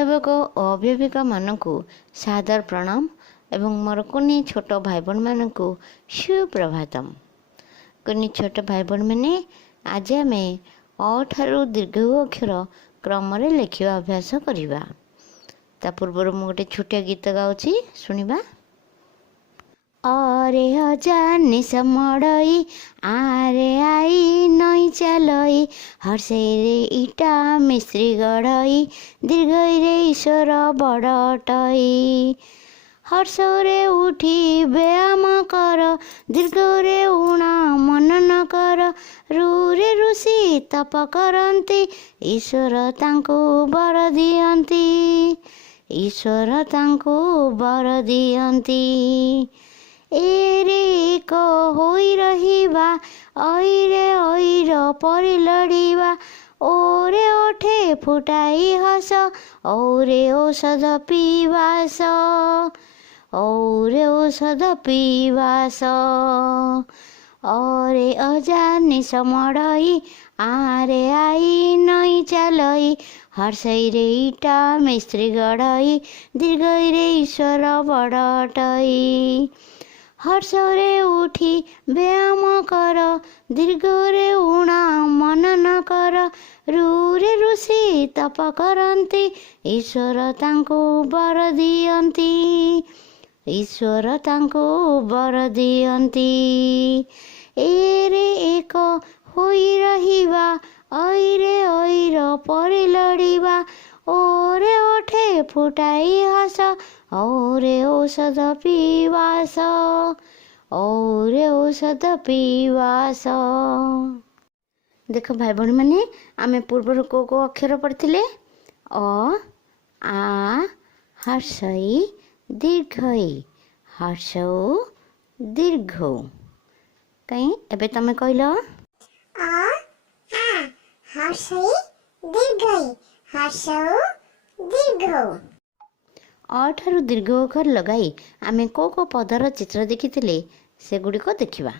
अभिभावक और अभिभाविका मानकु सादर प्रणाम एवं मोर कुनी छोट भाई बहन मानकु सुप्रभातम। कुनी छोट भाई बहन मैंने आज आम अ ठारू दीर्घ अक्षर क्रम लेखिया अभ्यास करवा। ता पूर्व मु गोटे छोटिया गीत गाउची सुनिबा। अरे अजानी समड़ई आरे आई नई चालई हर्षे रे इटा मिश्री गढ़ई दीर्घ रे ईश्वर बड़टई हर्षरे उठी व्यायाम कर दीर्घ रे उणा मनन कर रूरे ऋषि तप करती ईश्वर तांको वर दियंती ईश्वर तांको वर दियंती एरे को होई रहिबा ऐरे ऐर परि लड़िबा ओरे ओठे फुटाई हस औरे औषध पीवास औरे औषध पीवास अरे अजानी समड़ई आरे आई नई चालई हर्षै रे इटा मिस्त्री गढ़ई दीर्घ रे ईश्वर बड़टई हर्षरे उठी व्यायाम कर दीर्घ रे उणा मनन कर रूरे ऋषि तप करती ईश्वर तांको वर दियंती ईश्वर तांको वर दियंती एरे एक होई रहिबा ऐरे ऐर परि लड़िबा ओरे ओठे फुटाई हस औरे औषध पीवास औरे औषध पीवास। देख भाई बहन मैंने आमे पूर्वर को अक्षर पढ़िले अ आ हर्षई दीर्घई हर्षौ दीर्घौ कहीं एबे तमे कहलो अ आ हर्षई दीर्घई हर्षौ दीर्घौ। अ ठारू दीर्घ अक्षर लगाई आमे को पदर चित्र देखिथिले सेगुड़िक देखिबा।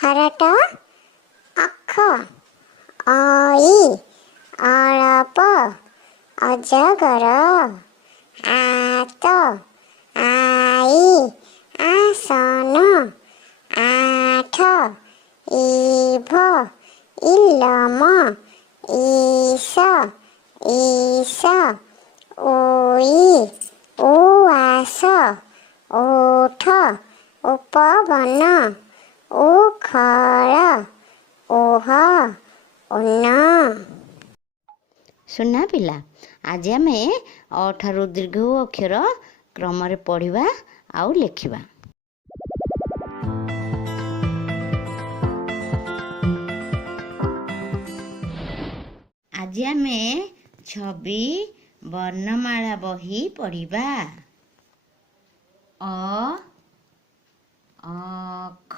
हरट अख आई अळप अजगर आत आई आसन आठ इभ इलम ईश ईश ओई उआस ओठ उपवन उखड़ ओह उन। सुना पिला आज आम अ ठारू दीर्घ अक्षर क्रम पढ़ा आउ लेखिबा। आज आम छवि वर्णमाला बही पढ़ा। अख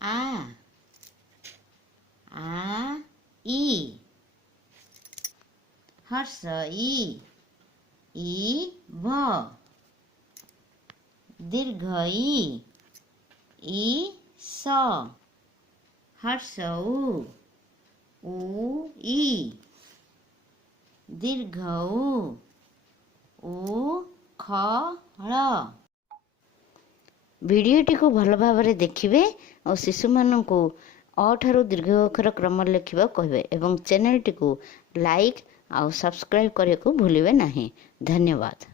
आ ई हर्ष ई भ दीर्घ ई स हर्ष उ ई दीर्घ उ ख ଳ। ଭିଡ଼ିଓଟିକୁ ଭଲ ଭାବରେ ଦେଖିବେ ଓ ଶିଶୁମାନଙ୍କୁ ଅ ଠାରୁ ଦୀର୍ଘ ଅକ୍ଷର କ୍ରମରେ ଲେଖିବାକୁ କହିବେ ଏବଂ ଚ୍ୟାନେଲଟିକୁ ଲାଇକ୍ ଆଉ ସବସ୍କ୍ରାଇବ୍ କରିବାକୁ ଭୁଲିବେ ନାହିଁ। ଧନ୍ୟବାଦ।